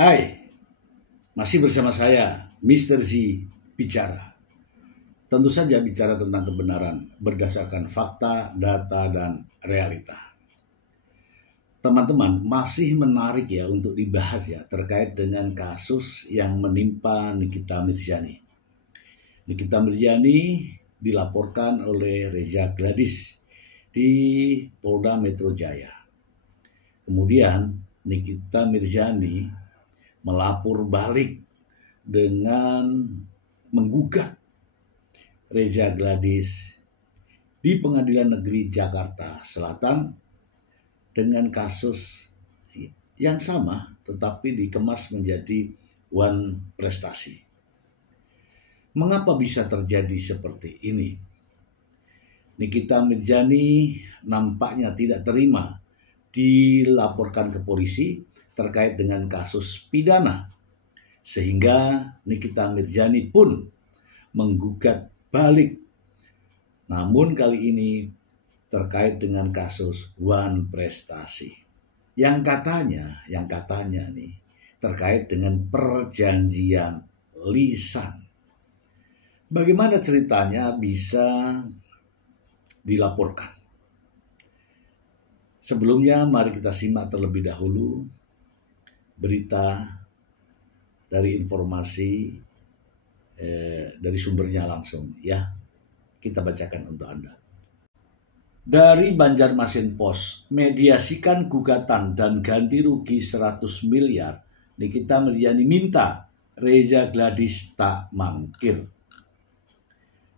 Hai, masih bersama saya, Mr. Z bicara. Tentu saja bicara tentang kebenaran berdasarkan fakta, data, dan realita. Teman-teman, masih menarik ya untuk dibahas ya terkait dengan kasus yang menimpa Nikita Mirzani. Nikita Mirzani dilaporkan oleh Reza Gladys di Polda Metro Jaya. Kemudian Nikita Mirzani melapor balik dengan menggugat Reza Gladys di Pengadilan Negeri Jakarta Selatan dengan kasus yang sama tetapi dikemas menjadi one prestasi. Mengapa bisa terjadi seperti ini? Nikita Mirzani nampaknya tidak terima dilaporkan ke polisi terkait dengan kasus pidana, sehingga Nikita Mirzani pun menggugat balik. Namun kali ini terkait dengan kasus one prestasi yang katanya nih terkait dengan perjanjian lisan. Bagaimana ceritanya bisa dilaporkan? Sebelumnya mari kita simak terlebih dahulu berita dari informasi dari sumbernya langsung ya. Kita bacakan untuk Anda. Dari Banjarmasin Post, mediasikan gugatan dan ganti rugi 100 miliar. Nikita Mirzani minta Reza Gladys tak mangkir.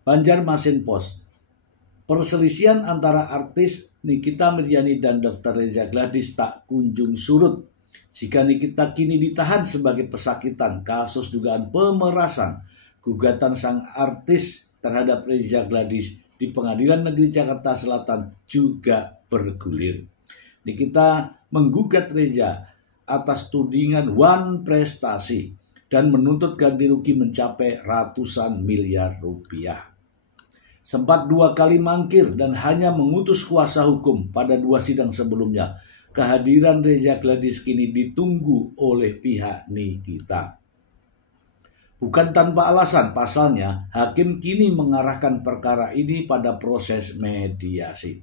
Banjarmasin Post, perselisihan antara artis Nikita Mirzani dan Dr. Reza Gladys tak kunjung surut. Jika Nikita kini ditahan sebagai pesakitan kasus dugaan pemerasan, gugatan sang artis terhadap Reza Gladys di Pengadilan Negeri Jakarta Selatan juga bergulir. Nikita menggugat Reza atas tudingan one prestasi dan menuntut ganti rugi mencapai ratusan miliar rupiah. Sempat 2 kali mangkir dan hanya mengutus kuasa hukum pada 2 sidang sebelumnya. Kehadiran Reza Gladys kini ditunggu oleh pihak Nikita. Bukan tanpa alasan, pasalnya hakim kini mengarahkan perkara ini pada proses mediasi.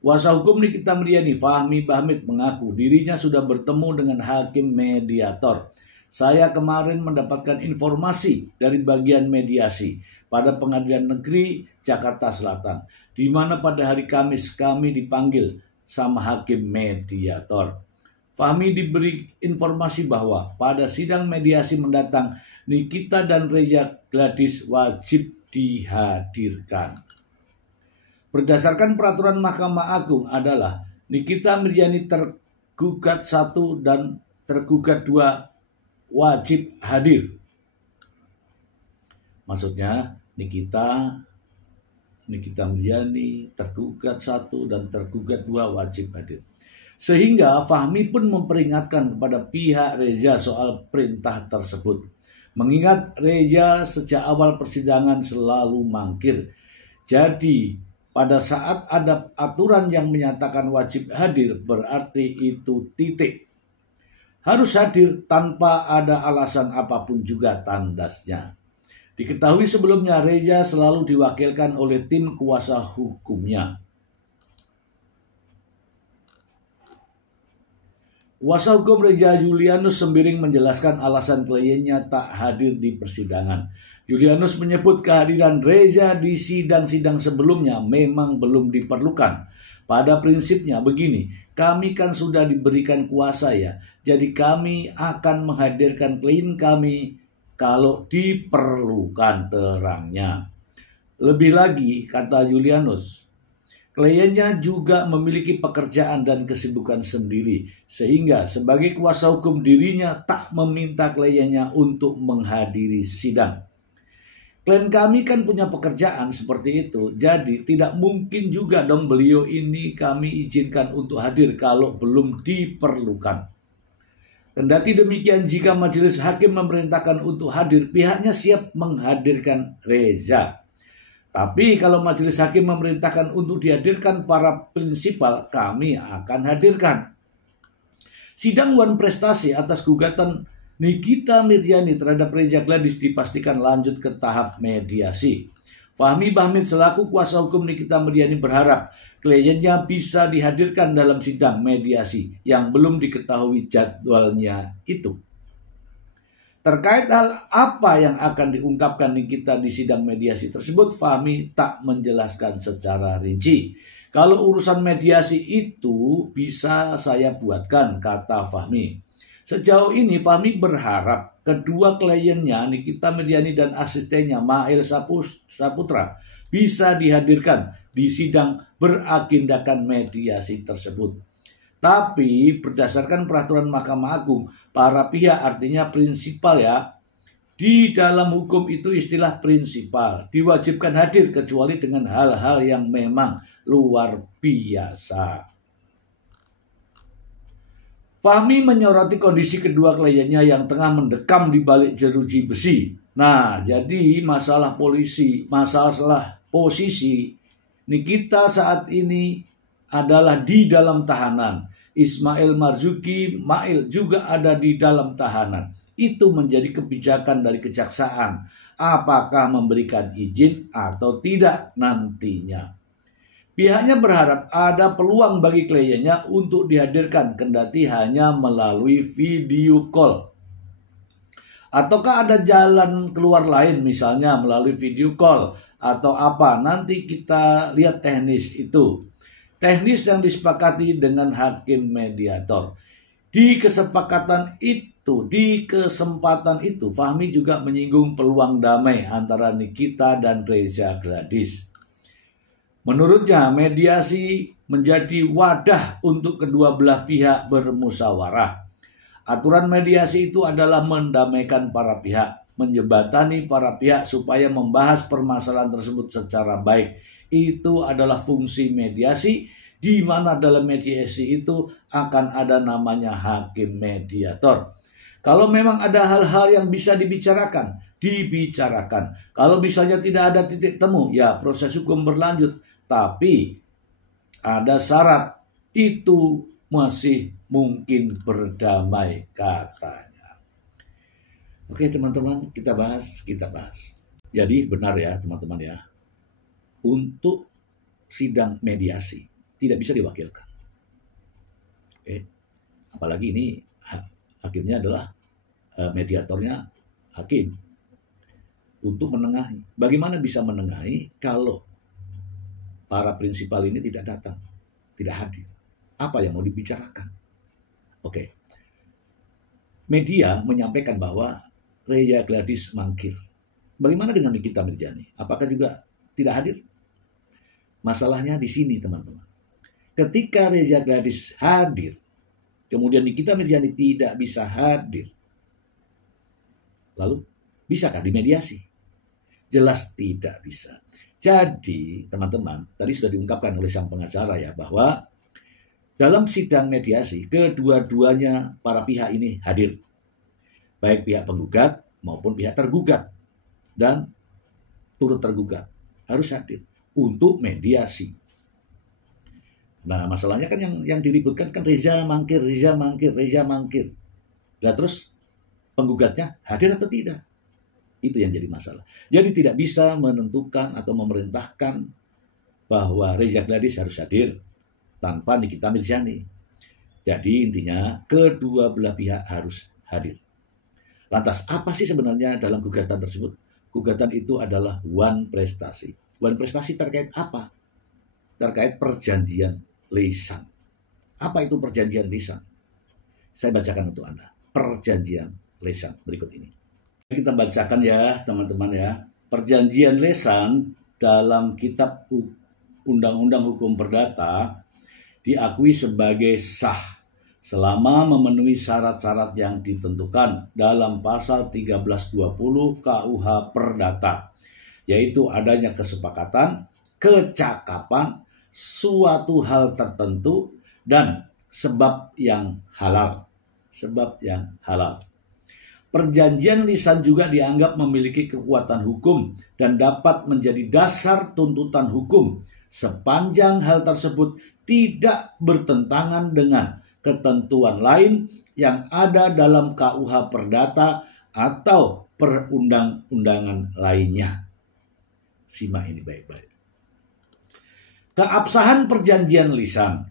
Kuasa hukum Nikita Mirzani, Fahmi Bahmid, mengaku dirinya sudah bertemu dengan hakim mediator. Saya kemarin mendapatkan informasi dari bagian mediasi pada Pengadilan Negeri Jakarta Selatan, di mana pada hari Kamis kami dipanggil sama hakim mediator. Fahmi diberi informasi bahwa pada sidang mediasi mendatang, Nikita dan Reza Gladys wajib dihadirkan. Berdasarkan peraturan Mahkamah Agung adalah Nikita Mirzani tergugat 1 dan tergugat 2 wajib hadir. Maksudnya Nikita Mirzani tergugat 1 dan tergugat 2 wajib hadir. Sehingga Fahmi pun memperingatkan kepada pihak Reza soal perintah tersebut. Mengingat Reza sejak awal persidangan selalu mangkir. Jadi pada saat ada aturan yang menyatakan wajib hadir, berarti itu titik. Harus hadir tanpa ada alasan apapun juga tandasnya. Diketahui sebelumnya Reza selalu diwakilkan oleh tim kuasa hukumnya. Kuasa hukum Reza Julianus Sembiring menjelaskan alasan kliennya tak hadir di persidangan. Julianus menyebut kehadiran Reza di sidang-sidang sebelumnya memang belum diperlukan. Pada prinsipnya begini, kami kan sudah diberikan kuasa ya, jadi kami akan menghadirkan klien kami kalau diperlukan, terangnya. Lebih lagi, kata Julianus, kliennya juga memiliki pekerjaan dan kesibukan sendiri, sehingga sebagai kuasa hukum dirinya tak meminta kliennya untuk menghadiri sidang. Klien kami kan punya pekerjaan seperti itu, jadi tidak mungkin juga dong beliau ini kami izinkan untuk hadir kalau belum diperlukan. Kendati demikian, jika majelis hakim memerintahkan untuk hadir, pihaknya siap menghadirkan Reza. Tapi kalau majelis hakim memerintahkan untuk dihadirkan para prinsipal, kami akan hadirkan. Sidang one prestasi atas gugatan Nikita Miryani terhadap Reza Gladys dipastikan lanjut ke tahap mediasi. Fahmi Bahmid selaku kuasa hukum Nikita Miryani berharap kliennya bisa dihadirkan dalam sidang mediasi yang belum diketahui jadwalnya itu. Terkait hal apa yang akan diungkapkan Nikita di sidang mediasi tersebut, Fahmi tak menjelaskan secara rinci. Kalau urusan mediasi itu bisa saya buatkan, kata Fahmi. Sejauh ini Fahmi berharap kedua kliennya Nikita Miryani dan asistennya Mail Saputra bisa dihadirkan di sidang beragendakan mediasi tersebut. Tapi berdasarkan peraturan Mahkamah Agung, para pihak artinya prinsipal ya. Di dalam hukum itu istilah prinsipal diwajibkan hadir kecuali dengan hal-hal yang memang luar biasa. Fahmi menyoroti kondisi kedua kliennya yang tengah mendekam di balik jeruji besi. Nah, jadi masalah posisi Nikita saat ini adalah di dalam tahanan. Ismail Marzuki Mail juga ada di dalam tahanan. Itu menjadi kebijakan dari kejaksaan. Apakah memberikan izin atau tidak nantinya. Pihaknya berharap ada peluang bagi kliennya untuk dihadirkan kendati hanya melalui video call. Ataukah ada jalan keluar lain misalnya melalui video call atau apa? Nanti kita lihat teknis itu. Teknis yang disepakati dengan hakim mediator. Di kesempatan itu, Fahmi juga menyinggung peluang damai antara Nikita dan Reza Gladys. Menurutnya, mediasi menjadi wadah untuk kedua belah pihak bermusyawarah. Aturan mediasi itu adalah mendamaikan para pihak, menjembatani para pihak supaya membahas permasalahan tersebut secara baik. Itu adalah fungsi mediasi, di mana dalam mediasi itu akan ada namanya hakim mediator. Kalau memang ada hal-hal yang bisa dibicarakan, dibicarakan. Kalau misalnya tidak ada titik temu, ya proses hukum berlanjut. Tapi ada syarat, itu masih mungkin berdamai katanya. Oke teman-teman, kita bahas. Jadi benar ya teman-teman ya, untuk sidang mediasi tidak bisa diwakilkan. Oke. Apalagi ini hakimnya adalah mediatornya hakim untuk menengahi. Bagaimana bisa menengahi kalau para prinsipal ini tidak datang, tidak hadir? Apa yang mau dibicarakan? Oke. Media menyampaikan bahwa Reza Gladys mangkir. Bagaimana dengan Nikita Miryani? Apakah juga tidak hadir? Masalahnya di sini teman-teman. Ketika Reza Gladys hadir, kemudian Nikita Miryani tidak bisa hadir, lalu bisakah dimediasi? Jelas tidak bisa. Jadi teman-teman, tadi sudah diungkapkan oleh sang pengacara ya, bahwa dalam sidang mediasi kedua-duanya para pihak ini hadir. Baik pihak penggugat maupun pihak tergugat dan turut tergugat harus hadir untuk mediasi. Nah masalahnya kan yang diributkan kan Reza mangkir. Nah terus penggugatnya hadir atau tidak? Itu yang jadi masalah. Jadi tidak bisa menentukan atau memerintahkan bahwa Reza Gladys harus hadir tanpa Nikita Miryani. Jadi intinya kedua belah pihak harus hadir. Lantas apa sih sebenarnya dalam gugatan tersebut? Gugatan itu adalah wan prestasi. Wan prestasi terkait apa? Terkait perjanjian lisan. Apa itu perjanjian lisan? Saya bacakan untuk Anda. Perjanjian lisan berikut ini. Kita bacakan ya teman-teman ya. Perjanjian lisan dalam kitab Undang-Undang Hukum Perdata diakui sebagai sah selama memenuhi syarat-syarat yang ditentukan dalam pasal 1320 KUH Perdata, yaitu adanya kesepakatan, kecakapan, suatu hal tertentu, dan sebab yang halal. Perjanjian lisan juga dianggap memiliki kekuatan hukum dan dapat menjadi dasar tuntutan hukum sepanjang hal tersebut tidak bertentangan dengan ketentuan lain yang ada dalam KUH Perdata atau perundang-undangan lainnya. Simak ini baik-baik. Keabsahan perjanjian lisan.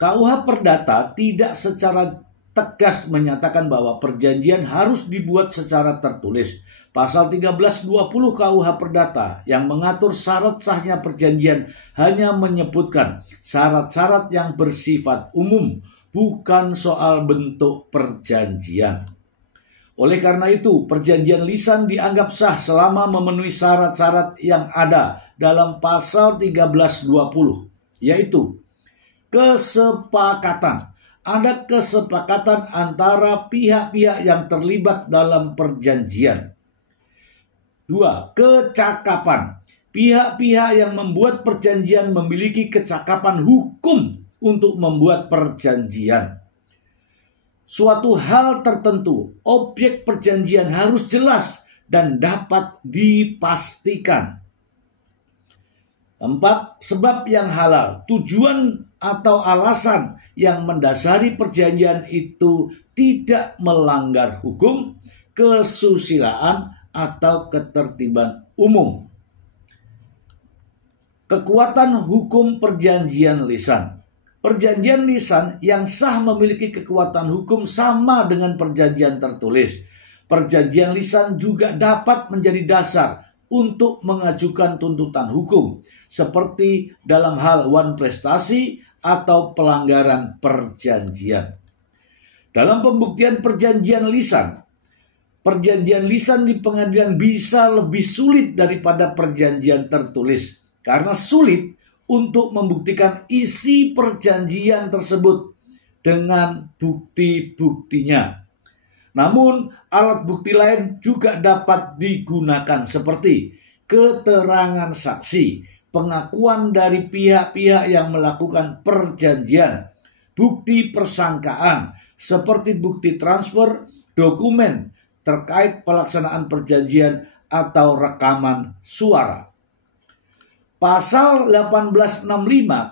KUH Perdata tidak secara tegas menyatakan bahwa perjanjian harus dibuat secara tertulis. Pasal 1320 KUH Perdata yang mengatur syarat sahnya perjanjian hanya menyebutkan syarat-syarat yang bersifat umum, bukan soal bentuk perjanjian. Oleh karena itu, perjanjian lisan dianggap sah selama memenuhi syarat-syarat yang ada dalam pasal 1320, yaitu kesepakatan. Ada kesepakatan antara pihak-pihak yang terlibat dalam perjanjian. 2. Kecakapan. Pihak-pihak yang membuat perjanjian memiliki kecakapan hukum untuk membuat perjanjian. Suatu hal tertentu, objek perjanjian harus jelas dan dapat dipastikan. 4. Sebab yang halal. Tujuan atau alasan yang mendasari perjanjian itu tidak melanggar hukum, kesusilaan, atau ketertiban umum. Kekuatan hukum perjanjian lisan. Perjanjian lisan yang sah memiliki kekuatan hukum sama dengan perjanjian tertulis. Perjanjian lisan juga dapat menjadi dasar untuk mengajukan tuntutan hukum, seperti dalam hal wan prestasi atau pelanggaran perjanjian. Dalam pembuktian perjanjian lisan di pengadilan bisa lebih sulit daripada perjanjian tertulis karena sulit untuk membuktikan isi perjanjian tersebut dengan bukti-buktinya. Namun, alat bukti lain juga dapat digunakan seperti keterangan saksi, pengakuan dari pihak-pihak yang melakukan perjanjian, bukti persangkaan seperti bukti transfer, dokumen terkait pelaksanaan perjanjian atau rekaman suara. Pasal 1865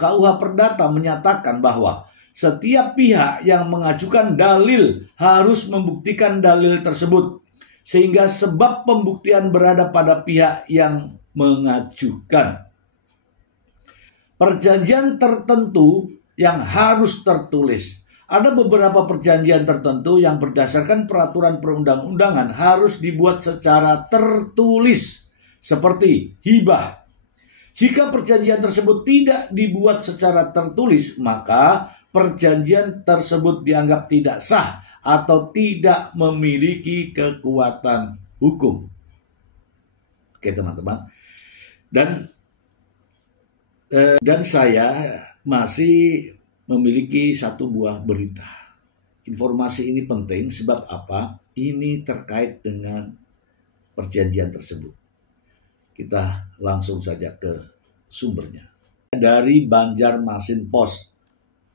KUH Perdata menyatakan bahwa setiap pihak yang mengajukan dalil harus membuktikan dalil tersebut, sehingga sebab pembuktian berada pada pihak yang mengajukan. Perjanjian tertentu yang harus tertulis. Ada beberapa perjanjian tertentu yang berdasarkan peraturan perundang-undangan harus dibuat secara tertulis, seperti hibah. Jika perjanjian tersebut tidak dibuat secara tertulis, maka perjanjian tersebut dianggap tidak sah atau tidak memiliki kekuatan hukum. Oke teman-teman. Dan saya masih memiliki satu buah berita. Informasi ini penting sebab apa? Ini terkait dengan perjanjian tersebut. Kita langsung saja ke sumbernya. Dari Banjarmasin Post.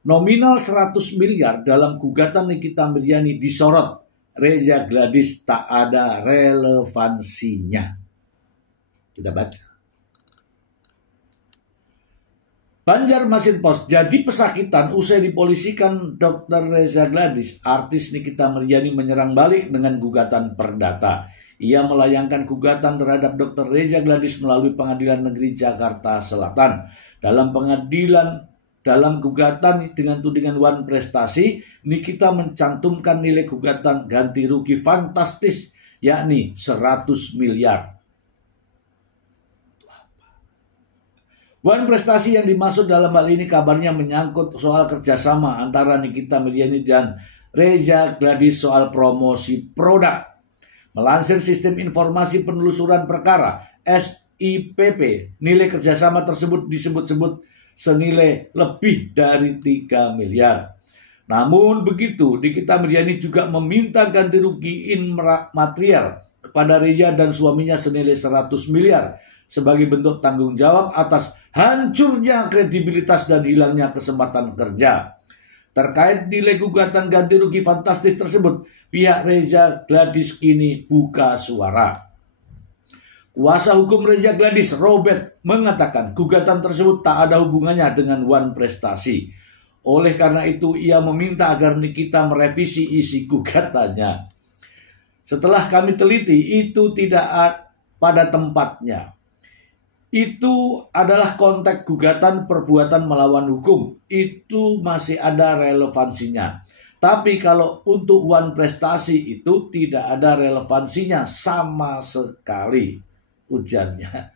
Nominal 100 miliar dalam gugatan Nikita Mirzani disorot. Reza Gladys tak ada relevansinya. Kita baca. Banjarmasin Post, jadi pesakitan usai dipolisikan Dr. Reza Gladys, artis Nikita Mirzani menyerang balik dengan gugatan perdata. Ia melayangkan gugatan terhadap Dr. Reza Gladys melalui Pengadilan Negeri Jakarta Selatan. Dalam gugatan dengan tudingan wan prestasi, Nikita mencantumkan nilai gugatan ganti rugi fantastis, yakni 100 miliar. Wan prestasi yang dimaksud dalam hal ini kabarnya menyangkut soal kerjasama antara Nikita Mirzani dan Reza Gladys soal promosi produk. Melansir Sistem Informasi Penelusuran Perkara SIPP, nilai kerjasama tersebut disebut-sebut senilai lebih dari 3 miliar. Namun begitu, Nikita Mirzani juga meminta ganti rugi material kepada Reza dan suaminya senilai 100 miliar sebagai bentuk tanggung jawab atas hancurnya kredibilitas dan hilangnya kesempatan kerja. Terkait nilai gugatan ganti rugi fantastis tersebut, pihak Reza Gladys kini buka suara. Kuasa hukum Reza Gladys, Robert, mengatakan gugatan tersebut tak ada hubungannya dengan wan prestasi. Oleh karena itu ia meminta agar Nikita merevisi isi gugatannya. Setelah kami teliti, itu tidak pada tempatnya. Itu adalah konteks gugatan perbuatan melawan hukum. Itu masih ada relevansinya. Tapi kalau untuk uang prestasi itu tidak ada relevansinya sama sekali, ujarnya.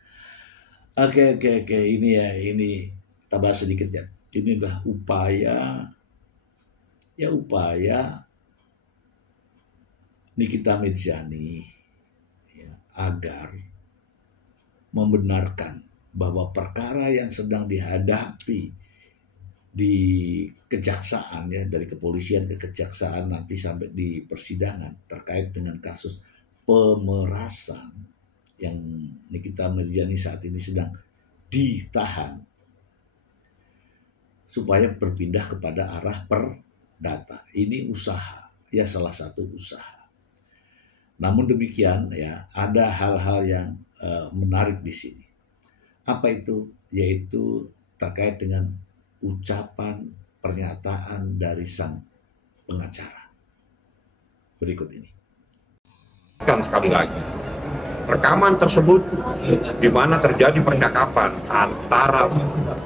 Oke. Ini tambah sedikit ya. Ini adalah upaya Nikita Mirzani ya, agar membenarkan bahwa perkara yang sedang dihadapi di kejaksaan ya, dari kepolisian ke kejaksaan nanti sampai di persidangan terkait dengan kasus pemerasan yang Nikita Mirzani saat ini sedang ditahan supaya berpindah kepada arah perdata. Ini usaha, ya salah satu usaha. Namun demikian ya, ada hal-hal yang menarik di sini. Apa itu? Yaitu terkait dengan ucapan pernyataan dari sang pengacara. Berikut ini. Sekali lagi, rekaman tersebut di mana terjadi percakapan antara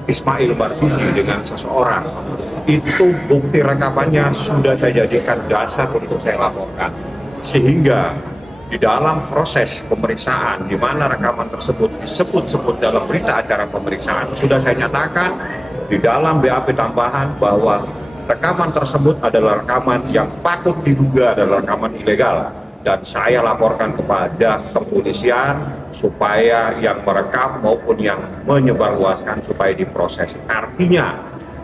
Ismail Marzuki dengan seseorang, itu bukti rekamannya sudah saya jadikan dasar untuk saya laporkan. Sehingga di dalam proses pemeriksaan, di mana rekaman tersebut disebut-sebut dalam berita acara pemeriksaan, sudah saya nyatakan di dalam BAP tambahan bahwa rekaman tersebut adalah rekaman yang patut diduga adalah rekaman ilegal. Dan saya laporkan kepada kepolisian supaya yang merekam maupun yang menyebarluaskan supaya diproses. Artinya,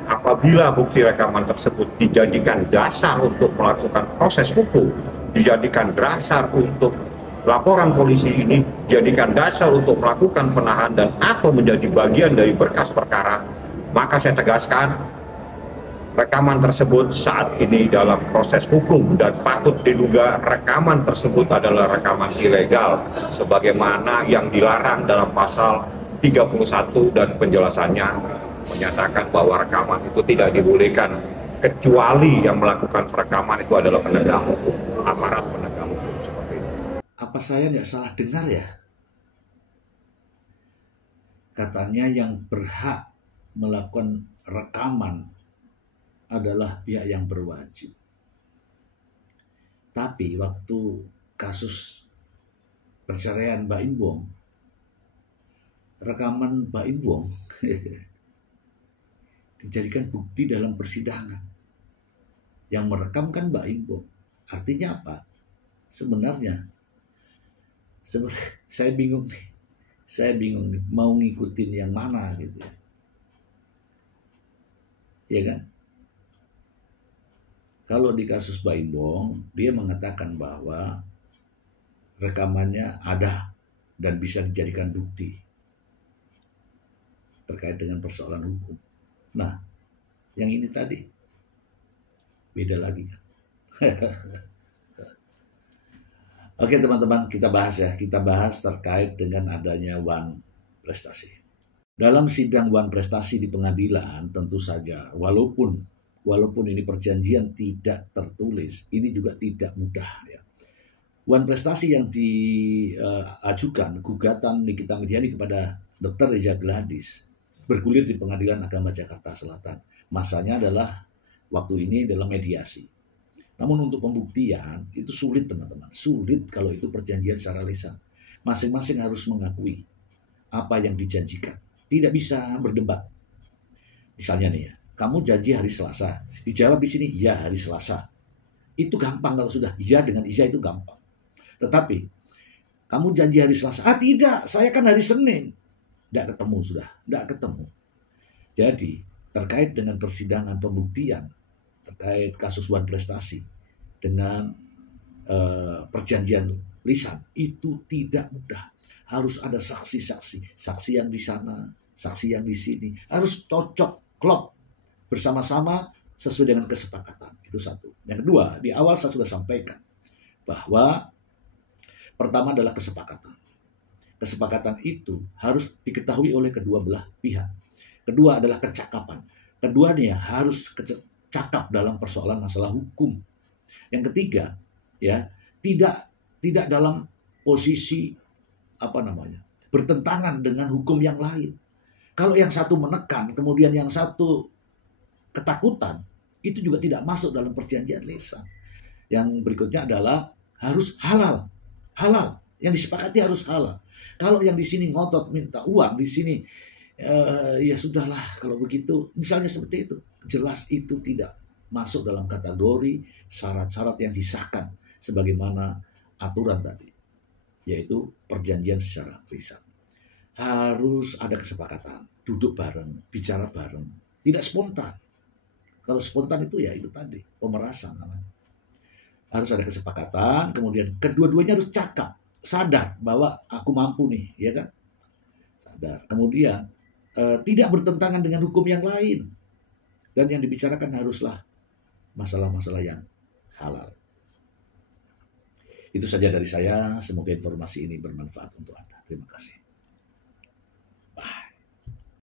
apabila bukti rekaman tersebut dijadikan dasar untuk melakukan proses hukum, dijadikan dasar untuk laporan polisi ini, dijadikan dasar untuk melakukan penahanan dan atau menjadi bagian dari berkas perkara, maka saya tegaskan rekaman tersebut saat ini dalam proses hukum dan patut diduga rekaman tersebut adalah rekaman ilegal sebagaimana yang dilarang dalam pasal 31 dan penjelasannya menyatakan bahwa rekaman itu tidak dibolehkan kecuali yang melakukan perekaman itu adalah penegak hukum, aparat penegak hukum seperti itu. Apa saya nggak salah dengar ya? Katanya yang berhak melakukan rekaman adalah pihak yang berwajib. Tapi waktu kasus perceraian Mbak Imbong, rekaman Mbak Imbong dijadikan bukti dalam persidangan. Yang merekam kan Mbak Imbong. Artinya apa? Sebenarnya saya bingung nih, mau ngikutin yang mana gitu. Ya kan? Kalau di kasus Mbak Imbong, dia mengatakan bahwa rekamannya ada dan bisa dijadikan bukti terkait dengan persoalan hukum. Nah, yang ini tadi beda lagi kan. Oke teman-teman, kita bahas terkait dengan adanya wan prestasi. Dalam sidang wan prestasi di pengadilan tentu saja walaupun ini perjanjian tidak tertulis, ini juga tidak mudah ya. Wan prestasi yang diajukan gugatan Nikita Mirzani kepada Dr. Reza Gladys bergulir di Pengadilan Agama Jakarta Selatan. Masanya adalah waktu ini adalah mediasi. Namun untuk pembuktian itu sulit teman-teman. Sulit kalau itu perjanjian secara lisan. Masing-masing harus mengakui apa yang dijanjikan. Tidak bisa berdebat. Misalnya nih ya, kamu janji hari Selasa. Dijawab di sini, iya hari Selasa. Itu gampang kalau sudah iya dengan iya itu gampang. Tetapi kamu janji hari Selasa. Ah tidak, saya kan hari Senin. Tidak ketemu sudah, tidak ketemu. Jadi terkait dengan persidangan pembuktian terkait kasus wan prestasi dengan perjanjian lisan itu tidak mudah. Harus ada saksi-saksi, saksi yang di sana, saksi yang di sini, harus cocok, klop bersama-sama sesuai dengan kesepakatan. Itu satu. Yang kedua, di awal saya sudah sampaikan bahwa pertama adalah kesepakatan. Kesepakatan itu harus diketahui oleh kedua belah pihak. Kedua adalah kecakapan. keduanya harus cakap dalam persoalan masalah hukum. Yang ketiga, ya, tidak dalam posisi bertentangan dengan hukum yang lain. Kalau yang satu menekan, kemudian yang satu ketakutan, itu juga tidak masuk dalam perjanjian lisan. Yang berikutnya adalah harus halal. Halal, yang disepakati harus halal. Kalau yang di sini ngotot minta uang, di sini ya sudahlah kalau begitu, misalnya seperti itu, jelas itu tidak masuk dalam kategori syarat-syarat yang disahkan sebagaimana aturan tadi, yaitu perjanjian secara lisan. Harus ada kesepakatan, duduk bareng, bicara bareng, tidak spontan. Kalau spontan itu ya itu tadi, pemerasan namanya. Harus ada kesepakatan, kemudian kedua-duanya harus cakap, sadar bahwa aku mampu nih, ya kan? Sadar. Kemudian tidak bertentangan dengan hukum yang lain. Dan yang dibicarakan haruslah masalah-masalah yang halal. Itu saja dari saya, semoga informasi ini bermanfaat untuk Anda. Terima kasih.